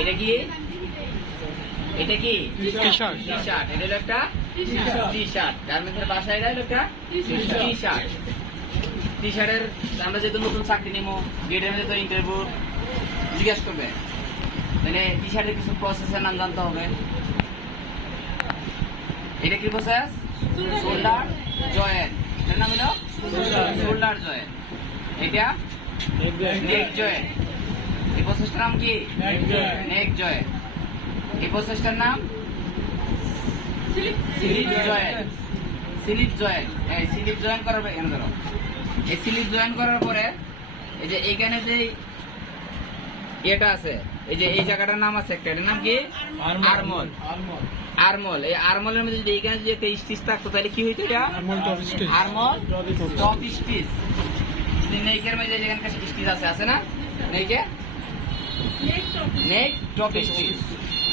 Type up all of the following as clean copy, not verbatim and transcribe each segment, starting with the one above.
এটা কি? এটা কি টি-শার্ট। টি-শার্ট। এটা হলো একটা টি-শার্ট। গার্মেন্টসের ভাষায় এটা হলো একটা টি-শার্ট। টি-শার্টের আমরা যেহেতু নতুন চাকরি নিবো, গেটের মধ্যে তো ইন্টারভিউ জিজ্ঞাসা করবে, মানে টি-শার্টের কিছু প্রসেসের নাম জানতে হবে। এটা কি প্রসেস? Shoulder joint. এটার নাম হলো শোল্ডার জয়েন্ট। এটা নেক জয়েন্ট। এই প্রসেসটার নাম কি? Neck joint. এই প্রসেসটার নাম স্লিপ জয়েন্ট। Slip joint. এই স্লিপ জয়েন্ট করার পরে এখানে ধরো, এই স্লিপ জয়েন্ট করার পরে এই যে এইখানে যে এটা আছে, এই যে এই জায়গাটার নাম আছে একটা, এটার নাম কি? আরমল। আরমল। এই আরমলের মধ্যে যদি এইখানে যদি একটা স্টিচ থাকতো তাহলে কি হইতো? এটা আরমল টপ স্টিচ। যদি নেকের মধ্যে যেখানে স্টিচ আছে, আছে না নেকে, নেক টপ স্টিচ।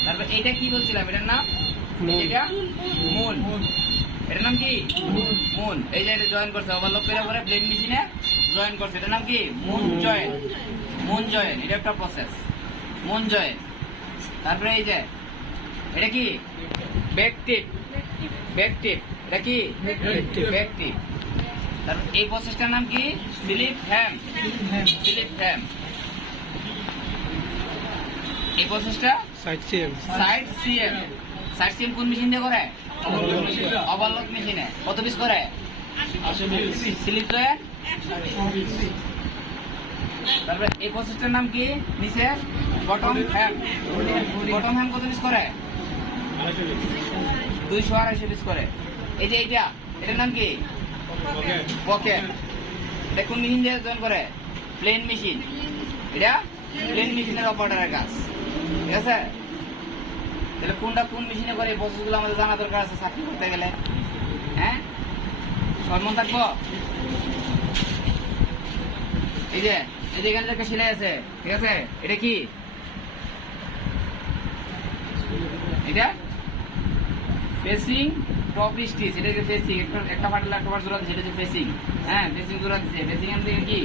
তারপর এটা কি বলছিলাম? এটার নাম এটা মুন। এটার নাম কি? মুন। এই যে এটা জয়েন করছে ওভারলক করে পরে ব্লেড মেশিনে জয়েন করছে, এটার নাম কি? Moon join. Moon join. এটা একটা প্রসেস, মুন জয়েন। তারপরে এই যে এটা কি? ব্যাক টিপ। ব্যাক টিপ। এটা কি? ব্যাক টিপ। তারপর এই প্রসেসটার নাম কি? স্লিপ হ্যাম। স্লিপ হ্যাম। এই প্রসেসটা side CM. Side CM. Side CM কোন মেশিন দিয়ে করে? ওভারলক মেশিনে। কত পিস করে? 80 পিস। Slip joint. তারপরে এই প্রসেসটার নাম কি? নিচে বটম হ্যাম। বটম হ্যাম কত পিস করে? 200-250 পিস করে। এই যে এইটা, এটার নাম কি? পকেট। এটা কোন মেশিন দিয়ে জয়েন করে? Plain machine. এটা প্লেন মেশিনের অপারেটরের কাজ, ঠিক আছে? তাহলে কোনটা কোন মেশিনে করে এই প্রসেসগুলো আমাদের জানা দরকার আছে চাকরি করতে গেলে। হ্যাঁ, সম্মান থাকবো। এই যে এখানে একটা সেলাই আছে, ঠিক আছে? এটা কি? এটা ফেসিং টপ স্টিচ। এটা কি ফেসিং? একটা পাটলা একটা পাট জোড়া দিচ্ছে, এটা হচ্ছে ফেসিং। হ্যাঁ, ফেসিং জোড়া দিচ্ছে। ফেসিং এর দিকে কি?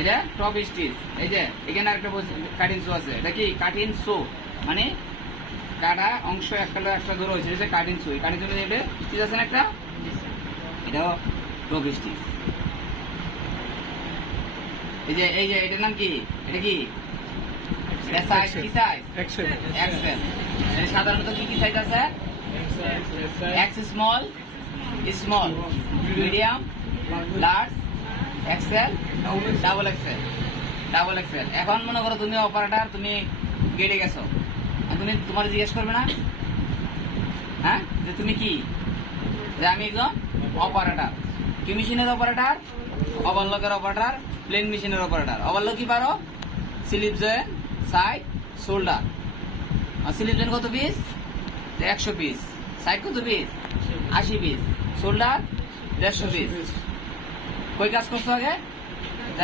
এটা টপ স্টিচ। এই যে এখানে আরেকটা কাটিং শো আছে, এটা কি? কাটিং শো, মানে কাটা অংশ একটা ধরে হয়েছে, এটা কাটিং শো। এই কাটিং শো এটা স্টিচ আছে না একটা, এটাও টপ স্টিচ। এই যে এটার নাম কি? এটা কি? সাইজ কি সাইজ? এক্সেল। সাধারণত কি সাইজ আছে? X small, small, medium, large, XL, double XL. Double XL. এখন মনে করো তুমি অপারেটর, তুমি গেটে গেছো, তুমি তোমার জিজ্ঞেস করবে না, হ্যাঁ, যে তুমি কি? যে আমি একজন অপারেটর। কি মেশিনের অপারেটর? ওভারলকের অপারেটর, প্লেন মেশিনের অপারেটর। ওভারলক কি পারো? Slip joint, side, shoulder. আর স্লিপ জয়েন্ট কত পিস? 100 পিস। সাইড কত পিস? 80 পিস। Shoulder 150 piece. কই কাজ করছো আগে?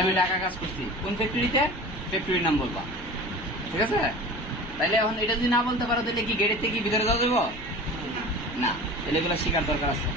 আমি ঢাকা কাজ করছি। কোন ফ্যাক্টরিতে? ফ্যাক্টরির নাম বলবা, ঠিক আছে? তাইলে এখন এটা যদি না বলতে পারো তাহলে কি গেটের থেকে ভিতরে যাওয়া যাবো না? তাহলে এগুলো শেখার দরকার আছে।